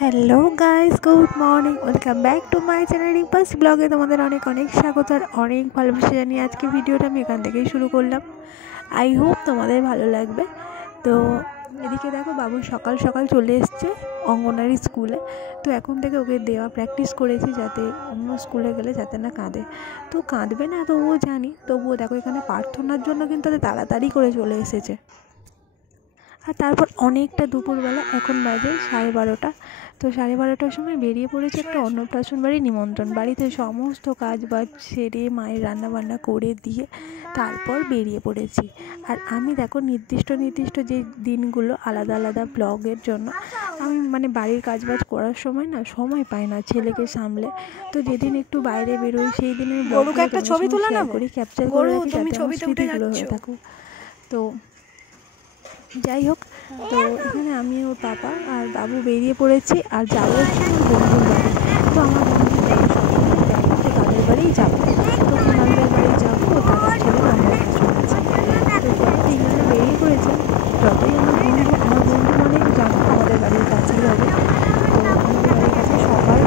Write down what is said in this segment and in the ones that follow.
Hello guys, good morning, welcome back to my channel Rimpa's ব্লগে তোমাদের অনেক অনেক স্বাগত আর অনেক ভালোবাসা জানিয়ে আজকে ভিডিওটা আমি এখান থেকেই শুরু করলাম। আই হোপ তোমাদের ভালো লাগবে। তো এদিকে দেখো, বাবু সকাল সকাল চলে এসছে অঙ্গনারী স্কুলে। তো এখন থেকে ওকে দেওয়া প্র্যাকটিস করেছি যাতে অন্য স্কুলে গেলে যাতে না কাঁদে। তো কাঁদবে না তবুও জানি, তবুও দেখো এখানে প্রার্থনার জন্য কিন্তু তাড়াতাড়ি করে চলে এসেছে। আর তারপর অনেকটা দুপুরবেলা, এখন বাজে 12:30। তো 12:30টার সময় বেরিয়ে পড়েছে একটা অন্নপ্রাশন বাড়ি নিমন্ত্রণ। বাড়িতে সমস্ত কাজ বাজ সেরে মায়ের রান্নাবান্না করে দিয়ে তারপর বেরিয়ে পড়েছি। আর আমি দেখো নির্দিষ্ট যে দিনগুলো আলাদা আলাদা ব্লগের জন্য আমি বাড়ির কাজ বাজ করার সময় না সময় পাই না ছেলেকে সামলে। তো যেদিন একটু বাইরে বেরোই সেই দিনের ব্লগে একটা ছবি তুলে না করি, ক্যাপচার করে রাখি যাতে আমার স্মৃতিগুলো হয়ে থাকুক। তো যাই হোক, তো এখানে আমি ওর পাপা আর বাবু বেরিয়ে পড়েছি আর যাবো হচ্ছে আমার বন্ধুর বাড়ি। তো আমার বন্ধুর বাড়ি সবসময় দেখো তো তাদের বাড়িই যাবো। তো কুনালদের বাড়ি যাবো, ও দাদার ছেলে আমার কাছে আছে। তো যখন তিনজনে বেরিয়ে পড়েছে, যতই আমার বন্ধু মানে জানো আমাদের বাড়ির কাছেই হবে। তো আমাদের বাড়ির কাছে সবার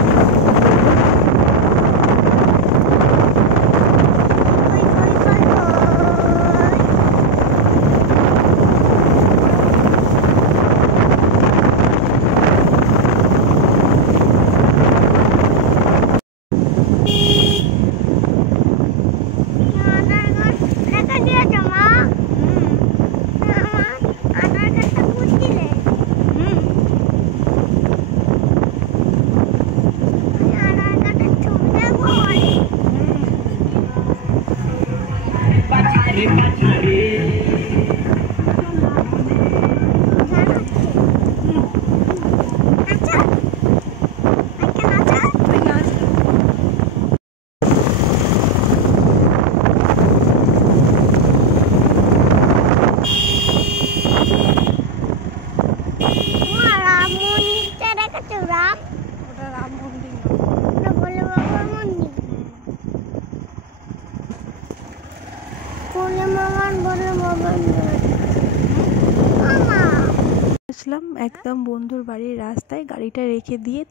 আসলাম একদম বন্ধুর বাড়ির রাস্তায়। গাড়িটা রেখে দিয়ে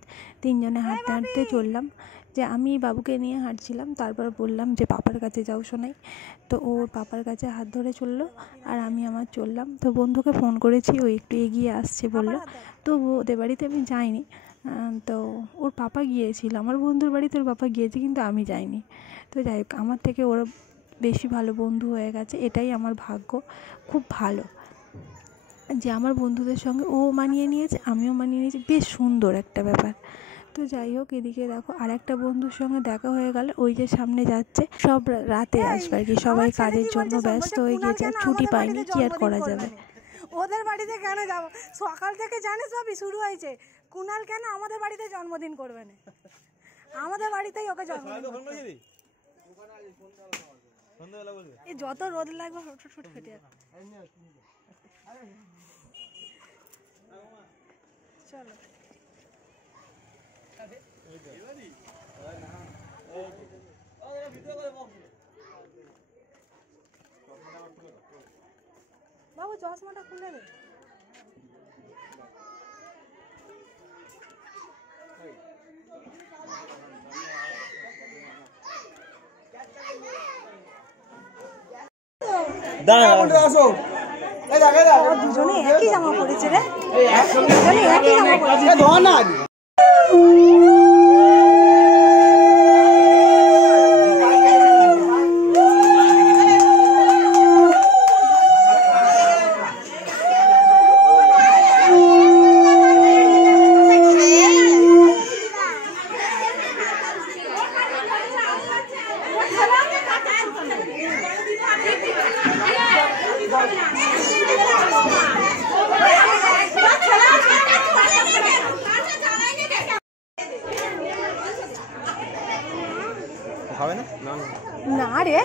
তিনজনে হাঁটতে হাঁটতে চললাম। যে আমি বাবুকে নিয়ে হাঁটছিলাম, তারপর বললাম যে পাপার কাছে যাও শোনাই। তো ওর পাপার কাছে হাত ধরে চললো আর আমি আমার চললাম। তো বন্ধুকে ফোন করেছি, ও একটু এগিয়ে আসছে বললো। তো ওদের বাড়িতে আমি যাইনি। তো ওর পাপা গিয়েছিল, আমার বন্ধুর বাড়িতে ওর পাপা গিয়েছে, কিন্তু আমি যাইনি। তো যাই হোক, আমার থেকে ওরা বেশি ভালো বন্ধু হয়ে গেছে, এটাই আমার ভাগ্য। খুব ভালো যে আমার বন্ধুদের সঙ্গে ও মানিয়ে নিয়েছে, আমিও মানিয়ে নিয়েছি, বেশ সুন্দর একটা ব্যাপার। তো যাই হোক, এদিকে দেখো আর একটা বন্ধুর সঙ্গে দেখা হয়ে গেল, ওই যে সামনে যাচ্ছে। সব রাতে আসবে আর কি, সবাই কাজের জন্য ব্যস্ত হয়ে গিয়েছে, ছুটি পাইনি, কি আর করা যাবে। ওদের বাড়িতে কেন যাব? সকাল থেকে জানিস ভাবি শুরু হয়েছে, কুনাল কেন আমাদের বাড়িতে জন্মদিন করবে না? আমাদের বাড়িতেই ওকে জন্মদিন এই যত রোদ লাগবে ফটফট ফেটে যাবে। চলো বাবু চশমাটা খুলে দে। দুজনে একই জামা পড়েছে রে, দুজনে একই জামা পড়েছে। না রে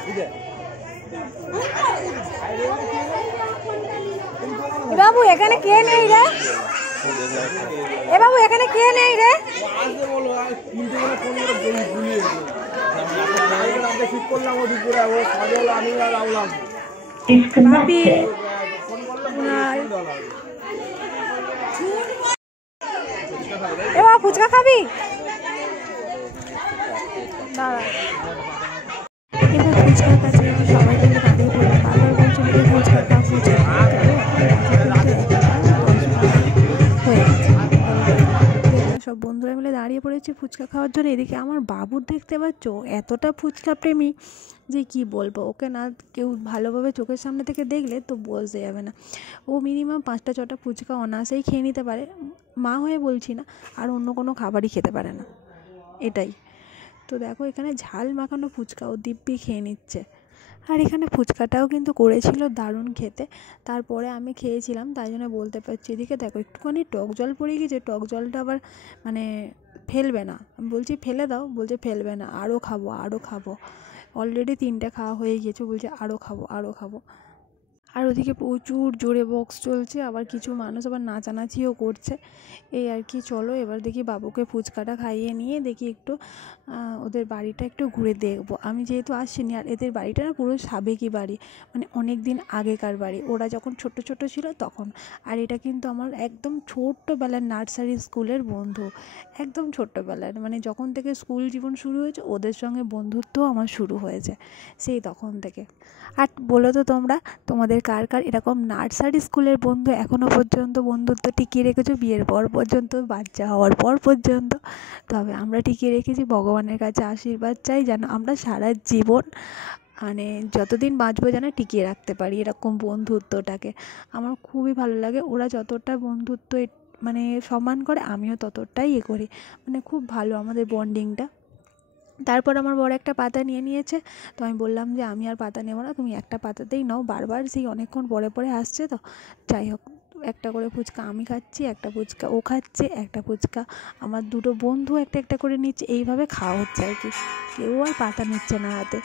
বাবু, এখানে কে নেই রে? এ বাবু, এখানে কে নেই রে? এ বাবা ফুচকা খাবি? দাঁড়া এবার ফুচকার কাছে সবাই মিলে দাঁড়িয়ে পড়লাম। বারবার বলছিল যে ফুচকা খাও, ফুচকা খাও। হয়ে গেছে সব বন্ধুরা মিলে দাঁড়িয়ে পড়েছে ফুচকা খাওয়ার জন্য। এদিকে আমার বাবুর দেখতে পাচ্ছ এতটা ফুচকা প্রেমী যে কি বলবো, ওকে না কেউ ভালোভাবে চোখের সামনে থেকে দেখলে তো বোঝা যাবে না। ও মিনিমাম 5টা 6টা ফুচকা অনায়াসেই খেয়ে নিতে পারে, মা হয়ে বলছি না, আর অন্য কোনো খাবারই খেতে পারে না, এটাই। তো দেখো এখানে ঝাল মাখানো ফুচকা ও দিব্যি খেয়ে নিচ্ছে। আর এখানে ফুচকাটাও কিন্তু করেছিল দারুণ খেতে। তারপরে আমি খেয়েছিলাম, তাই জন্য বলতে পারছি। এদিকে দেখো একটুখানি টক জল পড়ে গিয়েছে, টক জলটা আবার মানে ফেলবে না। আমি বলছি ফেলে দাও, বলছে ফেলবে না, আরও খাবো আরও খাবো। অলরেডি 3টে খাওয়া হয়ে গিয়েছে, বলছে আরও খাবো আরও খাবো। আর ওদিকে প্রচুর জোরে বক্স চলছে, আবার কিছু মানুষ আবার নাচানাচিও করছে। এই আর কি। চলো এবার দেখি বাবুকে ফুচকাটা খাইয়ে নিয়ে দেখি একটু ওদের বাড়িটা একটু ঘুরে দেখবো। আমি যেহেতু আসিনি, আর এদের বাড়িটা না পুরো সাবেকি বাড়ি, মানে অনেক দিন আগেকার বাড়ি, ওরা যখন ছোট ছোট ছিল তখন। আর এটা কিন্তু আমার একদম ছোট্টবেলার নার্সারি স্কুলের বন্ধু, একদম ছোট্টবেলার, মানে যখন থেকে স্কুল জীবন শুরু হয়েছে ওদের সঙ্গে বন্ধুত্ব আমার শুরু হয়েছে সেই তখন থেকে। আর বলো তো তোমরা, তোমাদের কার কার এরকম নার্সারি স্কুলের বন্ধু এখনও পর্যন্ত বন্ধুত্ব টিকিয়ে রেখেছো বিয়ের পর পর্যন্ত, বাচ্চা হওয়ার পর পর্যন্ত? তবে আমরা টিকিয়ে রেখেছি, ভগবানের কাছে আশীর্বাদ চাই যেন আমরা সারা জীবন মানে যতদিন বাঁচবো যেন টিকিয়ে রাখতে পারি এরকম বন্ধুত্বটাকে। আমার খুবই ভালো লাগে, ওরা যতটা বন্ধুত্ব মানে সম্মান করে আমিও ততটাই করি, মানে খুব ভালো আমাদের বন্ডিংটা। তারপর আমার বড় একটা পাতা নিয়ে নিয়েছে, তো আমি বললাম যে আমি আর পাতা নেবো না, তুমি একটা পাতাতেই নাও, বারবার সেই অনেকক্ষণ পরে পরে আসছে তো। যাই হোক, একটা করে ফুচকা আমি খাচ্ছি, একটা ফুচকা ও খাচ্ছে, একটা ফুচকা আমার দুটো বন্ধু একটা একটা করে নিচ্ছে, এইভাবে খাওয়া হচ্ছে আর কি। কেউ আর পাতা নিচ্ছে না হাতে।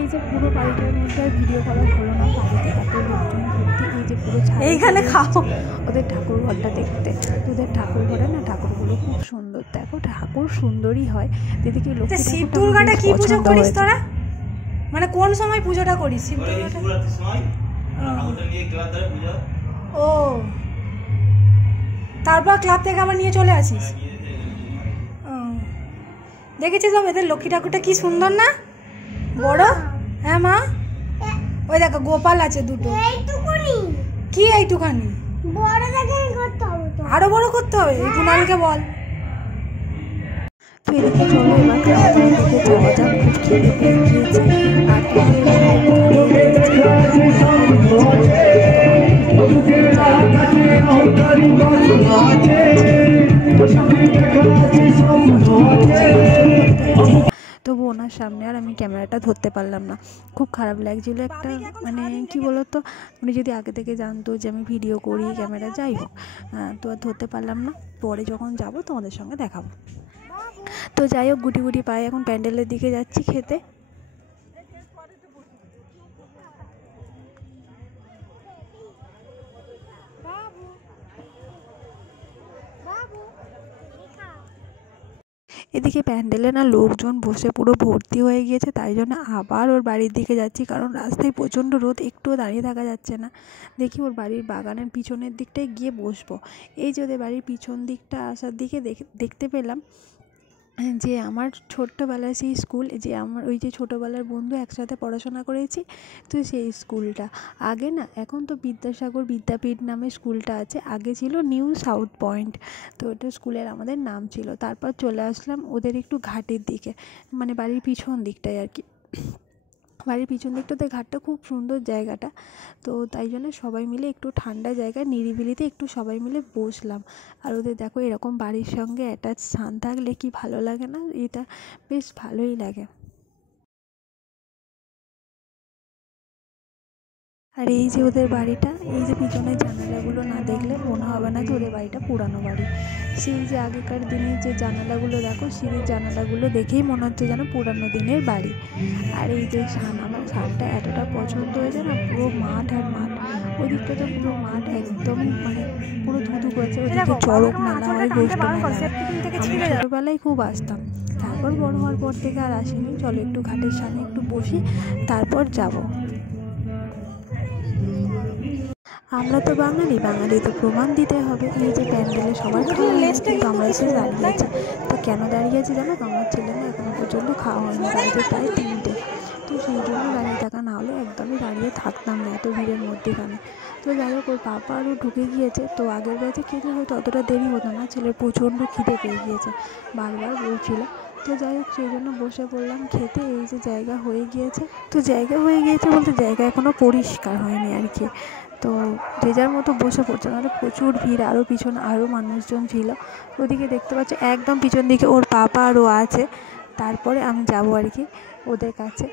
এই যে পুরো বাড়িটার মধ্যে আর ভিডিও করা হলো না, বাড়িতে এত লোকজন ভর্তি। এই যে পুরো এইখানে খাও ওদের ঠাকুর ঘরটা দেখতে, ওদের ঠাকুর ঘরে না ঠাকুরগুলো খুব সুন্দর। দেখো ঠাকুর সুন্দরই হয়। দিদিকে লক্ষ্মী শিব দুর্গাটা কি পুজো করিস তোরা? মানে কোন সময় পুজোটা করিস শিব দুর্গাটা? ও তারপর ক্লাব থেকে আবার নিয়ে চলে আসিস? দেখেছিস বাবা এদের লক্ষ্মী ঠাকুরটা কি সুন্দর না, বড়? হ্যাঁ মা, ওই দেখো গোপাল আছে দুটো। কি এইটুখানি? আরো বড় করতে হবে, এই কুণালকে বল। তো এদিকে চলো এবার খাওয়া দাওয়ার দিকে যাওয়া যাক, খুব খিদে পেয়ে গিয়েছে। তবু ওনার সামনে আর আমি ক্যামেরাটা ধরতে পারলাম না, খুব খারাপ লাগছিল একটা। মানে কি বলতো, উনি যদি আগে থেকে জানতো যে আমি ভিডিও করি ক্যামেরা, যাই হোক, তো আর ধরতে পারলাম না। পরে যখন যাব তোমাদের সঙ্গে দেখাবো। তো যাই হোক, গুটি গুটি পায়ে এখন প্যান্ডেলের দিকে যাচ্ছি খেতে। এদিকে প্যান্ডেলে না লোকজন বসে পুরো ভর্তি হয়ে গিয়েছে, তাই জন্য আবার ওর বাড়ির দিকে যাচ্ছি, কারণ রাস্তায় প্রচণ্ড রোদ, একটুও দাঁড়িয়ে থাকা যাচ্ছে না। দেখি ওর বাড়ির বাগানের পিছনের দিকটায় গিয়ে বসবো। এই যে ওদের বাড়ির পিছন দিকটা আসার দিকে দেখতে পেলাম যে আমার ছোট্টবেলার সেই স্কুল, যে আমার ওই যে ছোটোবেলার বন্ধু একসাথে পড়াশোনা করেছি, তো সেই স্কুলটা আগে না, এখন তো বিদ্যাসাগর বিদ্যাপীঠ নামে স্কুলটা আছে, আগে ছিল নিউ সাউথ পয়েন্ট। তো ওটা স্কুলের আমাদের নাম ছিল। তারপর চলে আসলাম ওদের একটু ঘাটের দিকে, মানে বাড়ির পিছন দিকটায় আর কি। বাড়ির পিছন দিকটাতে ঘাটটা খুব সুন্দর জায়গাটা, তো তাই জন্য সবাই মিলে একটু ঠান্ডা জায়গায় নিরিবিলিতে একটু সবাই মিলে বসলাম। আর ওদের দেখো এরকম বাড়ির সঙ্গে অ্যাটাচ স্থান থাকলে কি ভালো লাগে না, এটা বেশ ভালোই লাগে। আর এই যে ওদের বাড়িটা, এই যে পিছনের জানালাগুলো না দেখলে মনে হবে না যে ওদের বাড়িটা পুরানো বাড়ি। সেই যে আগেকার দিনে যে জানালাগুলো দেখো, সিঁড়ির জানালাগুলো দেখেই মনে হচ্ছে যেন পুরানো দিনের বাড়ি। আর এই যে সান, আমার সানটা এতটা পছন্দ হয়েছে না, পুরো মাঠ আর মাঠ, ওদিকটা তো পুরো মাঠ একদমই মানে পুরো ধুধু করেছে। ওদিকে চড়ক মেলা হয়, গোষ্ঠ মেলা হয়। আমি ছোটোবেলায় খুব আসতাম, তারপর বড় হওয়ার পর থেকে আর আসিনি। চলো একটু ঘাটের সামনে একটু বসি, তারপর যাব। আমরা তো বাঙালি, বাঙালি তো প্রমাণ দিতে হবে। এই যে প্যান্ডেলে সবার খাওয়া কিন্তু আমরা এসে দাঁড়িয়ে আছি। তো কেন দাঁড়িয়ে আছি জানো? আমার ছেলে না এখনো পর্যন্ত খাওয়া হয়নি, বাড়িতে প্রায় 3টে। তো সেই জন্য দাঁড়িয়ে থাকা, না হলে একদমই দাঁড়িয়ে থাকতাম না এত ভিড়ের মধ্যেখানে। তো যাই হোক, ওর পাপা আরও ঢুকে গিয়েছে। তো আগের ব্যাচে খেতে হয়তো অতটা দেরি হতো না, ছেলের প্রচণ্ড খিদে পেয়ে গিয়েছে, বারবার বলছিল। তো যাই হোক, সেই জন্য বসে পড়লাম খেতে। এই যে জায়গা হয়ে গিয়েছে, তো জায়গা হয়ে গিয়েছে বলতে জায়গা এখনও পরিষ্কার হয়নি আর কি। তো যে যার মতো বসে পড়ছে, নাহলে প্রচুর ভিড়। আরও পিছনে আরও মানুষজন ছিল, ওদিকে দেখতে পাচ্ছ একদম পিছন দিকে ওর পাপা আরও আছে। তারপরে আমি যাবো আর কি ওদের কাছে।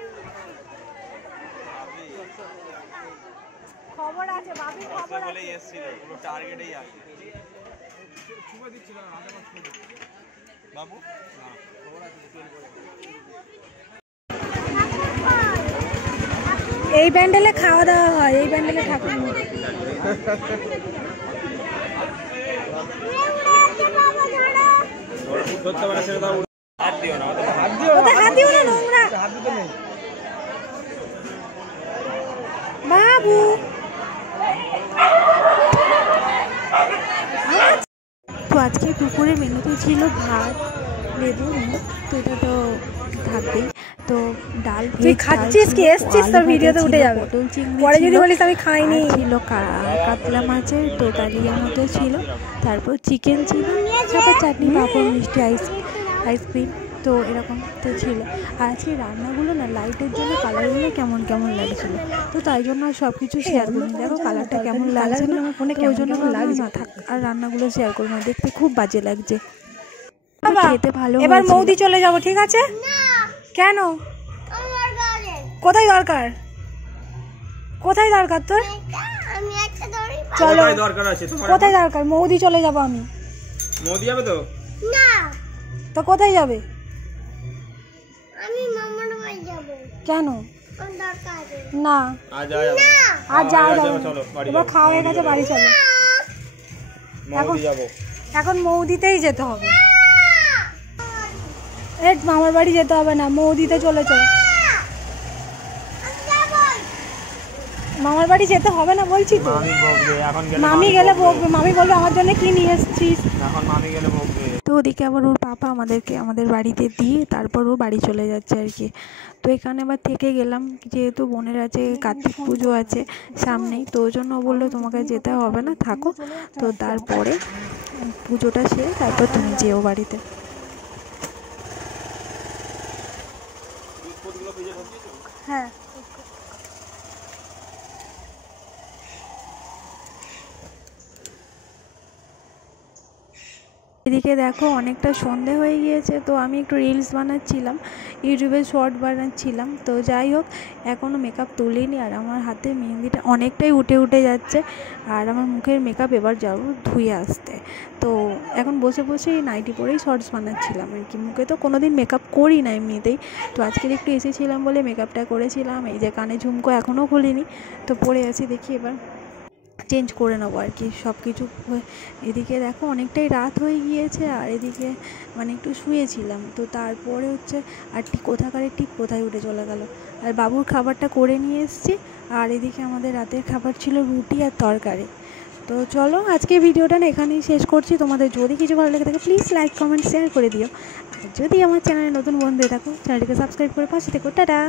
খবর আছে বাবু, খবর আছে। এসেছিল পুরো টার্গেটেই আছে ছুঁয়ে দিচ্ছিল না বাবু। খবর আছে এই প্যান্ডেলে খাওয়া দাওয়া হয়, এই প্যান্ডেলে ঠাকুর। বাবু তো আজকে দুপুরের মেনুতে ছিল ভাত, লেবু, তো এটা তো থাকবেই। তো ডাল, তুই খাচ্ছিস কি? এসছিস তোর ভিডিওতে উঠে যাবে, পটল চিংড়ি পরে যদি বলিস আমি খাইনি। ছিল কাতলা মাছের টোটালিয়ার মতো ছিল, তারপর চিকেন ছিল, তারপর চাটনি, পাঁপড়, মিষ্টি, আইসক্রিম, তো এরকম তো ছিল। আর আজকে রান্নাগুলো না লাইটের জন্য কালারগুলো কেমন কেমন লাগছিল, তো তাই জন্য আর সব কিছু শেয়ার করিনি। দেখো কালারটা কেমন লাগছে না, ওই জন্য না থাক আর রান্নাগুলো শেয়ার করি না, দেখতে খুব বাজে লাগছে। খেতে ভালো। এবার মৌদি চলে যাব, ঠিক আছে? কেন? কোথায় দরকার? কোথায় দরকার তোর? চলো, দরকার আছে তোমার? কোথায় দরকার? মৌদি চলে যাব আমি। মোদি যাবে তো? না তো কোথায় যাবে? আমি মামার বাড়ি যাব। কেন? কোন দরকার আছে? না আজ যাওয়া যাবে না। আজ যাওয়া যাবে না। চলো বাড়ি এবার খাওয়া হয়ে গেছে, বাড়ি চলো। মোদি যাবো। এখন মৌদিতেই যেতে হবে। এই মামার বাড়ি যেতে হবে না, মৌদিতে চলে চলো। মামার বাড়ি যেতে হবে না বলছি তো। মামি বকবে এখন গেলে। মামি গেলে বকবে, মামি বলবে আমার জন্য কি নিয়ে এসেছিস। এখন মামি গেলে বকবে। তো ওদিকে আবার ওর পাপা আমাদেরকে আমাদের বাড়িতে দিয়ে তারপর ও বাড়ি চলে যাচ্ছে আর কি। তো এখানে আবার থেকে গেলাম, যেহেতু বোনের আছে কার্তিক পুজো আছে সামনেই, তো ওই জন্য বললো তোমাকে যেতে হবে না, থাকো। তো তারপরে পুজোটা সেরে তারপর তুমি যেও বাড়িতে। হ্যাঁ এদিকে দেখো অনেকটা সন্ধে হয়ে গিয়েছে, তো আমি একটু রিলস বানাচ্ছিলাম, ইউটিউবে শর্ট বানাচ্ছিলাম। তো যাই হোক, এখনও মেকআপ তুলিনি, আর আমার হাতের মেহেন্দিটা অনেকটাই উঠে উঠে যাচ্ছে, আর আমার মুখের মেকআপ এবার যাবো ধুয়ে আসতে। তো এখন বসে বসে নাইটি পরেই শর্টস বানাচ্ছিলাম আর কি। মুখে তো কোনো দিন মেকআপ করি না এমনিতেই, তো আজকের একটু এসেছিলাম বলে মেকআপটা করেছিলাম। এই যে কানে ঝুমকো এখনও খুলিনি, তো পরে আছি, দেখি এবার চেঞ্জ করে নেবো আর কি সব কিছু। এদিকে দেখো অনেকটাই রাত হয়ে গিয়েছে, আর এদিকে মানে একটু শুয়েছিলাম, তো তারপরে হচ্ছে আর ঠিক কোথায় উঠে চলে গেল। আর বাবুর খাবারটা করে নিয়ে এসেছি, আর এদিকে আমাদের রাতের খাবার ছিল রুটি আর তরকারি। তো চলো আজকে ভিডিওটা না এখানেই শেষ করছি। তোমাদের যদি কিছু ভালো লেগে থাকে প্লিজ লাইক, কমেন্ট, শেয়ার করে দিও। আর যদি আমার চ্যানেলে নতুন বন্ধু থাকো, চ্যানেলটিকে সাবস্ক্রাইব করে পাশে থেকো। টাটা।